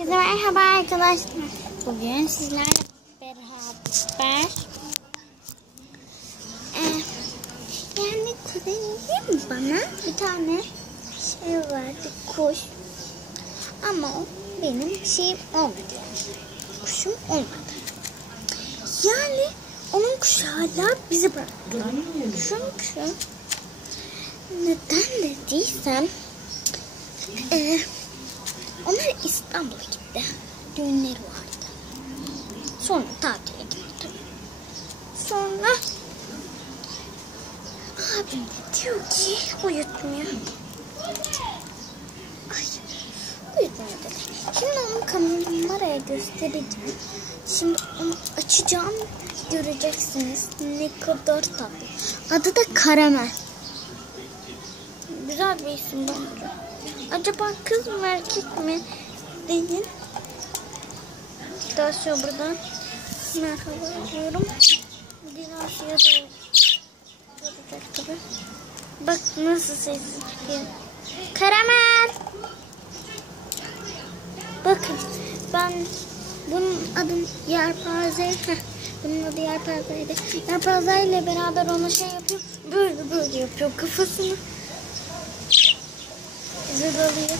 Herkese merhaba arkadaşlar. Bugün sizlerle beraber yani kuzenim bana bir tane şey verdi, kuş, ama o benim şeyim olmadı, kuşum olmadı. Yani onun kuşu hala bizi bıraktı. Çünkü neden dediysem onlar İstanbul'a gitti. Düğünleri vardı. Sonra tatile gitti. Sonra abim de diyor ki uyutmuyor. Ay, uyutmuyor dedi. Şimdi onu kameraya göstereceğim. Şimdi onu açacağım. Göreceksiniz ne kadar tatlı. Adı da Karamel. Güzel bir isim bence. Acaba kız mı erkek mi deyin. Dilasya buradan merhaba diyorum. Dilasya da görecek tabi. Bak nasıl sessiz çıkıyor. Karamel. Bakın ben bunun adım Yelpaze. Bunun adı Yelpaze'ydi. Yelpaze ile beraber ona şey yapıyor. Böyle yapıyor kafasını. Zırvalıyor.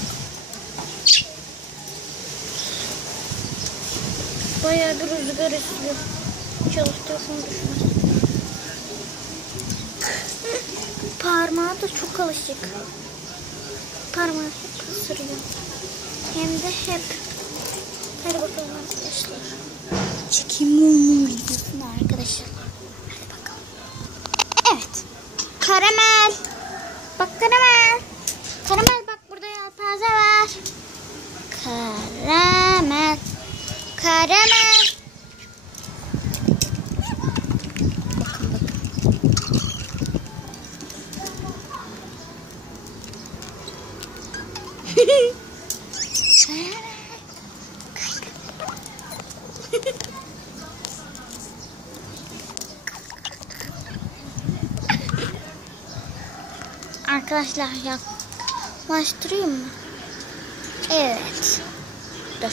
Bayağı bir rüzgar esiyor. Çalıştırsın düşmez. Parmağı da çok alışık. Parmağı hep ısırıyor. Hem de hep. Hadi bakalım arkadaşlar. Çekeyim onun videosunu arkadaşlar. Hadi bakalım. Evet. Karamel. Bak Karamel. Karamel bak burada yelpaze var. Karamel. Karamel. Bakın bakın. Arkadaşlar yaklaştırayım mı? Evet. Dur.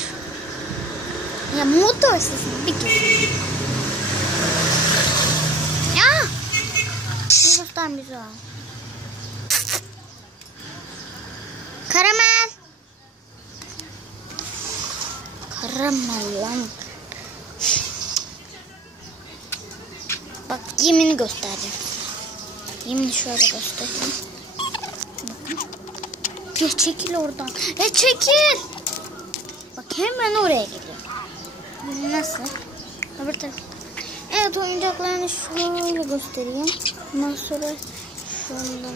Ya motor sesi bir kez. Ya. Buradan bizi al. Karamel. Karamel lan. Bak yemini göstereceğim. Yemini şöyle göstereyim. Ya çekil oradan. Ya çekil. Bak hemen oraya geliyor. Nasıl? Öbür tarafta. Evet, oyuncaklarını şöyle göstereyim. Ondan sonra şundan.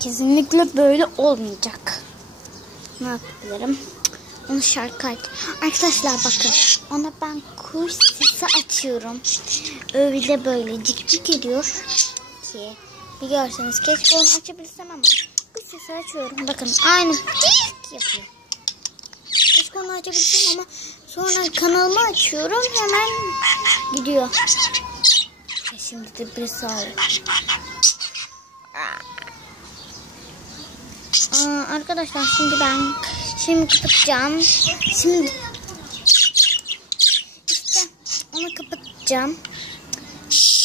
Kesinlikle böyle olmayacak. Ne yapabilirim? Onu şarkı aç. Arkadaşlar bakın. Ona ben kuş sesi açıyorum. Öyle böyle cik cik ediyor ki bir görseniz, keşke onu açabilsem ama kuş sesi açıyorum. Bakın aynı cik yapıyor. Keşke onu açabilsem ama sonra kanalımı açıyorum, hemen gidiyor. Şimdi de bir sağlık. Arkadaşlar şimdi ben kapatacağım. Şimdi işte onu kapatacağım.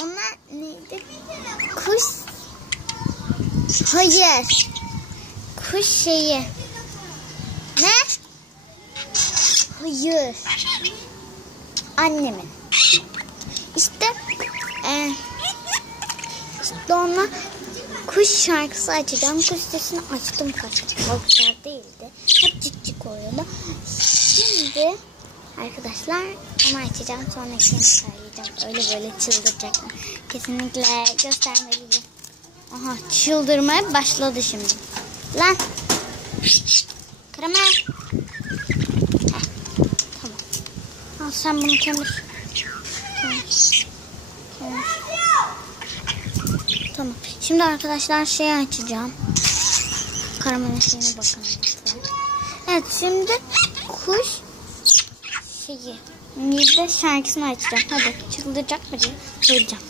Ona neydi? Kuş. Hayır. Kuş şeyi. Ne? Hayır. Annemin. İşte ona kuş şarkısı açacağım. Kuş sesini açtım kaç. O kadar değildi. Hep cik cik oluyordu. Şimdi arkadaşlar onu açacağım. Sonra kendimi söyleyeceğim. Öyle böyle çıldıracak. Kesinlikle göstermeliyim. Aha, çıldırmaya başladı şimdi. Lan. Karamel. Tamam. Al sen bunu kemir. Tamam. Şimdi arkadaşlar şey açacağım. Karamelin şeyine bakın. Evet, şimdi kuş şeyi. Bir de şarkısını açacağım. Hadi çıldıracak mı diye söyleyeceğim.